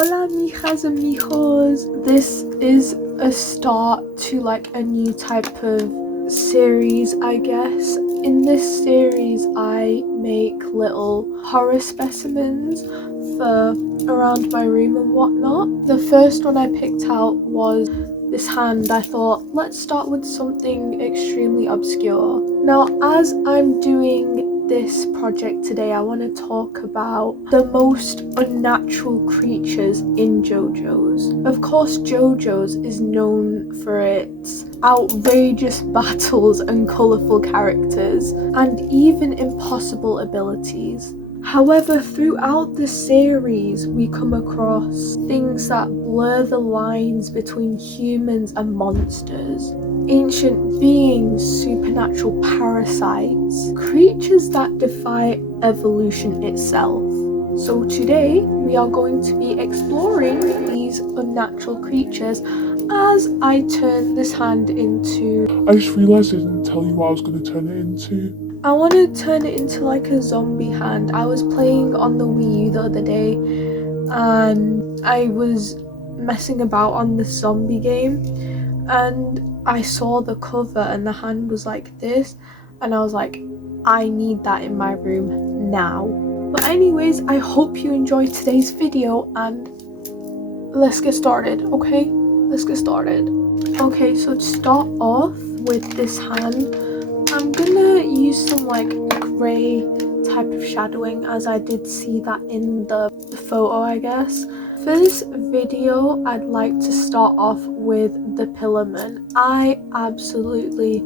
Hola mijas and mijos. This is a start to like a new type of series, I guess. In this series I make little horror specimens for around my room and whatnot. The first one I picked out was this hand. I thought, let's start with something extremely obscure. Now, as I'm doing this project today, I want to talk about the most unnatural creatures in Jojos. Of course, Jojos is known for its outrageous battles and colourful characters, and even impossible abilities. However, throughout the series, we come across things that blur the lines between humans and monsters. Ancient beings, supernatural parasites, creatures that defy evolution itself. So today, we are going to be exploring these unnatural creatures as I turn this hand into... I just realised I didn't tell you what I was going to turn it into. I want to turn it into like a zombie hand. I was playing on the Wii U the other day and I was messing about on this zombie game and I saw the cover and the hand was like this and I was like, I need that in my room now. But anyways, I hope you enjoyed today's video and let's get started, okay? Let's get started. Okay, so to start off with this hand, I'm gonna use some like grey type of shadowing, as I did see that in the photo, I guess. For this video, I'd like to start off with the Pillarmen. I absolutely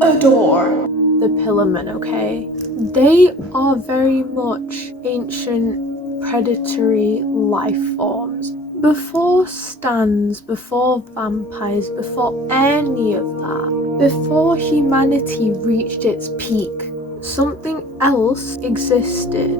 adore the Pillarmen, okay? They are very much ancient predatory life forms. Before stands, before vampires, before any of that, before humanity reached its peak, something else existed.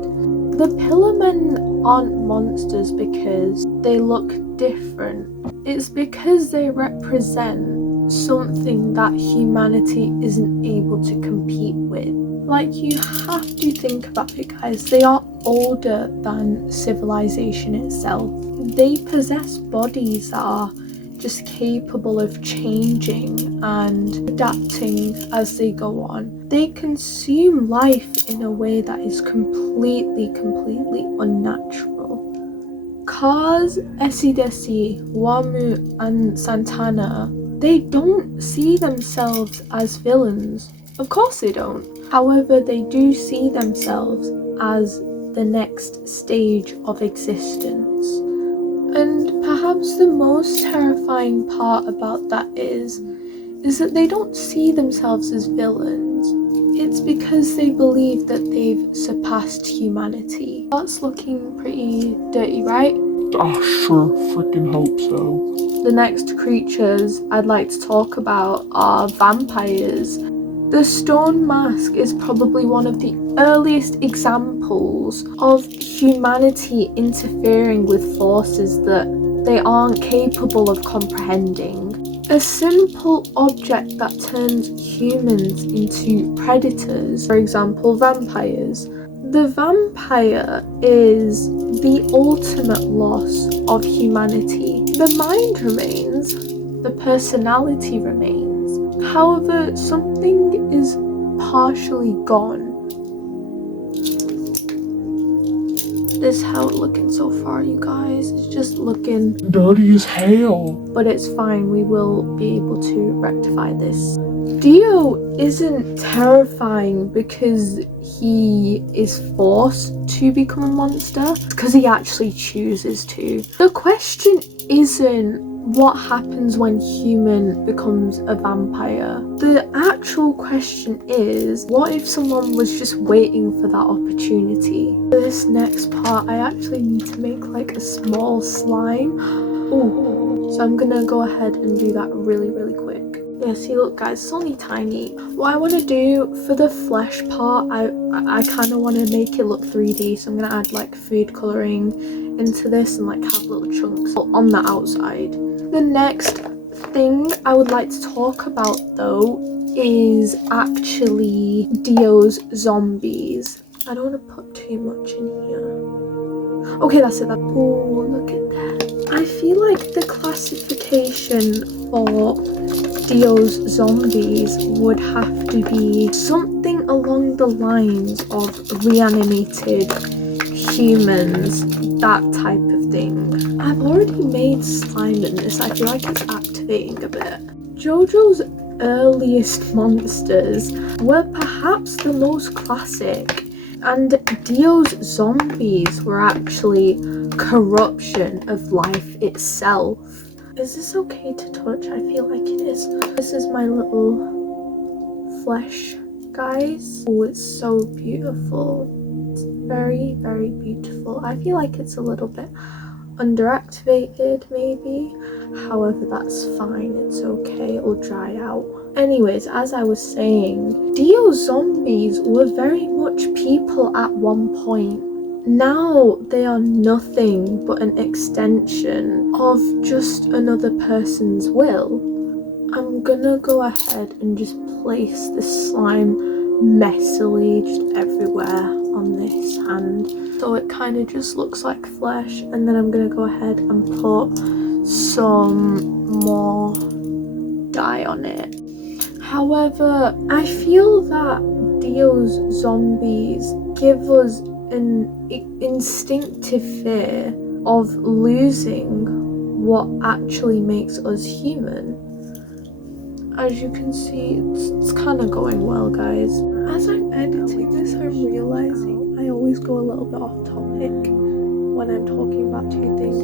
The Pillarmen aren't monsters because they look different. It's because they represent something that humanity isn't able to compete with. Like, you have to think about it, guys. They are older than civilization itself. They possess bodies that are just capable of changing and adapting as they go on. They consume life in a way that is completely unnatural. Kaz, Esidesi, Wamu, and Santana, they don't see themselves as villains. Of course they don't. However, they do see themselves as the next stage of existence. And perhaps the most terrifying part about that is that they don't see themselves as villains. It's because they believe that they've surpassed humanity. That's looking pretty dirty, right? Sure freaking hope so. The next creatures I'd like to talk about are vampires. The stone mask is probably one of the earliest examples of humanity interfering with forces that they aren't capable of comprehending. A simple object that turns humans into predators, for example, vampires. The vampire is the ultimate loss of humanity. The mind remains, the personality remains. However, something is partially gone. This is how it's looking so far, you guys. It's just looking dirty as hell. But it's fine, we will be able to rectify this. Dio isn't terrifying because he is forced to become a monster. It's because he actually chooses to. The question isn't what happens when human becomes a vampire. The actual question is, what if someone was just waiting for that opportunity? For this next part, I actually need to make like a small slime. Oh, so I'm gonna go ahead and do that really quick. Yeah, see, look guys, it's only tiny. What I want to do for the flesh part, I kind of want to make it look 3D, so I'm gonna add like food coloring into this and like have little chunks on the outside. The next thing I would like to talk about though is actually Dio's zombies. I don't want to put too much in here. Okay, that's it. Oh, look at feel like the classification for Dio's zombies would have to be something along the lines of reanimated humans, that type of thing. I've already made slime in this. I feel like it's activating a bit. Jojo's earliest monsters were perhaps the most classic, and Dio's zombies were actually corruption of life itself. Is this okay to touch? I feel like it is. This is my little flesh, guys. Oh, it's so beautiful. It's very, very beautiful. I feel like it's a little bit underactivated maybe. However, that's fine. It's okay. It'll dry out. Anyways, as I was saying, Dio zombies were very much people at one point. Now they are nothing but an extension of just another person's will. I'm gonna go ahead and just place the slime messily just everywhere on this hand, so it kind of just looks like flesh, and then I'm gonna go ahead and put some more dye on it. However, I feel that Dio's zombies give us an instinctive fear of losing what actually makes us human. As you can see, it's kind of going well, guys. As I'm editing this, I'm realizing I always go a little bit off topic when I'm talking about two things.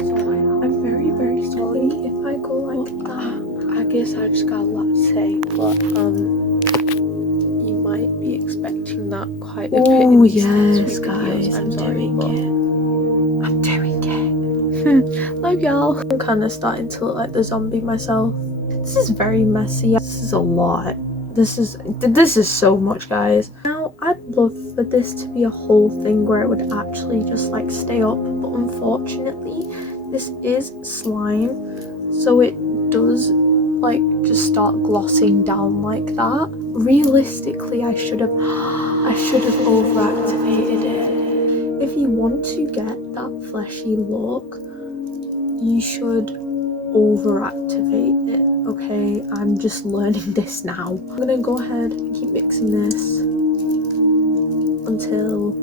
I'm very, very sorry if I go like that. I guess I just got a lot to say, but you might be expecting that quite a bit in these next few videos. I'm sorry, but I'm doing it. Love y'all. I'm kind of starting to look like the zombie myself. This is very messy. This is a lot. This is so much, guys. Now, I'd love for this to be a whole thing where it would actually just like stay up, but unfortunately, this is slime, so it does like just start glossing down like that. Realistically, I should have overactivated it. If you want to get that fleshy look, you should overactivate it. Okay, I'm just learning this now. I'm gonna go ahead and keep mixing this until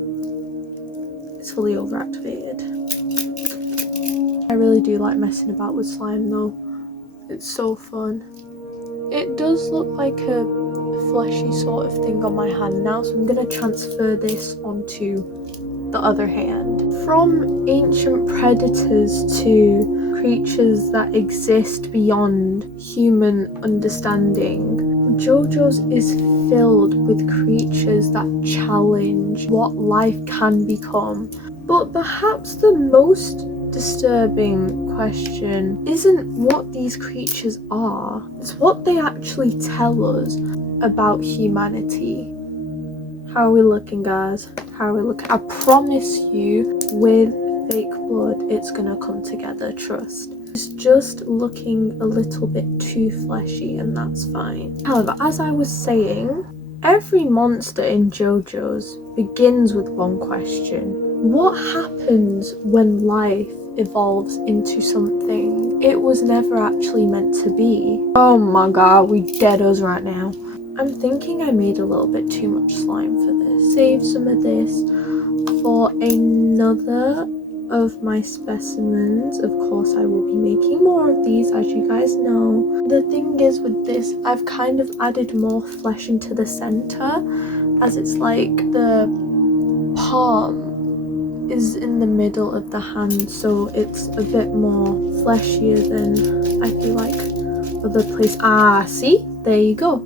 it's fully overactivated. I really do like messing about with slime though. It's so fun. It does look like a fleshy sort of thing on my hand now, so I'm gonna transfer this onto the other hand. From ancient predators to creatures that exist beyond human understanding, Jojo's is filled with creatures that challenge what life can become. But perhaps the most disturbing question isn't what these creatures are, it's what they actually tell us about humanity. How are we looking, guys? How are we looking? I promise you, with fake blood, it's gonna come together, trust. It's just looking a little bit too fleshy, and that's fine. However, as I was saying, every monster in Jojo's begins with one question. What happens when life evolves into something it was never actually meant to be? Oh my god, we dead us right now. I'm thinking I made a little bit too much slime for this. Save some of this for another of my specimens. Of course, I will be making more of these, as you guys know. The thing is with this, I've kind of added more flesh into the center, as it's like the palm is in the middle of the hand, so it's a bit more fleshier than I feel like other places. Ah, see? There you go.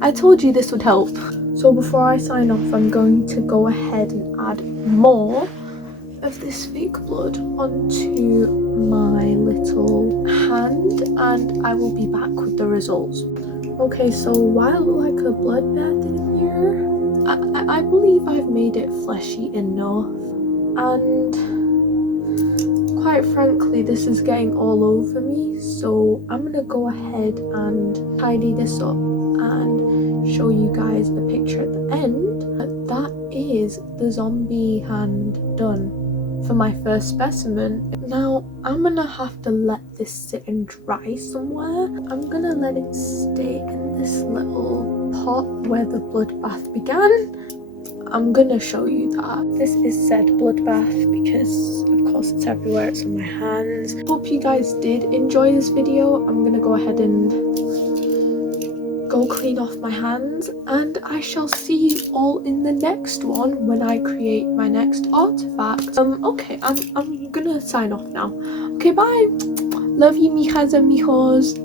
I told you this would help. So before I sign off, I'm going to go ahead and add more of this fake blood onto my little hand, and I will be back with the results. Okay, so while like a bloodbath in here, I believe I've made it fleshy enough, and quite frankly, this is getting all over me, so I'm gonna go ahead and tidy this up and show you guys a picture at the end. That is the zombie hand done. for my first specimen. Now I'm gonna have to let this sit and dry somewhere. I'm gonna let it stay in this little pot where the bloodbath began. I'm gonna show you that. This is said bloodbath because of course it's everywhere, it's on my hands. Hope you guys did enjoy this video. I'm gonna go ahead and go clean off my hands, and I shall see you all in the next one when I create my next artifact. Okay, I'm gonna sign off now. Okay, bye. Love you, mijas and mijos.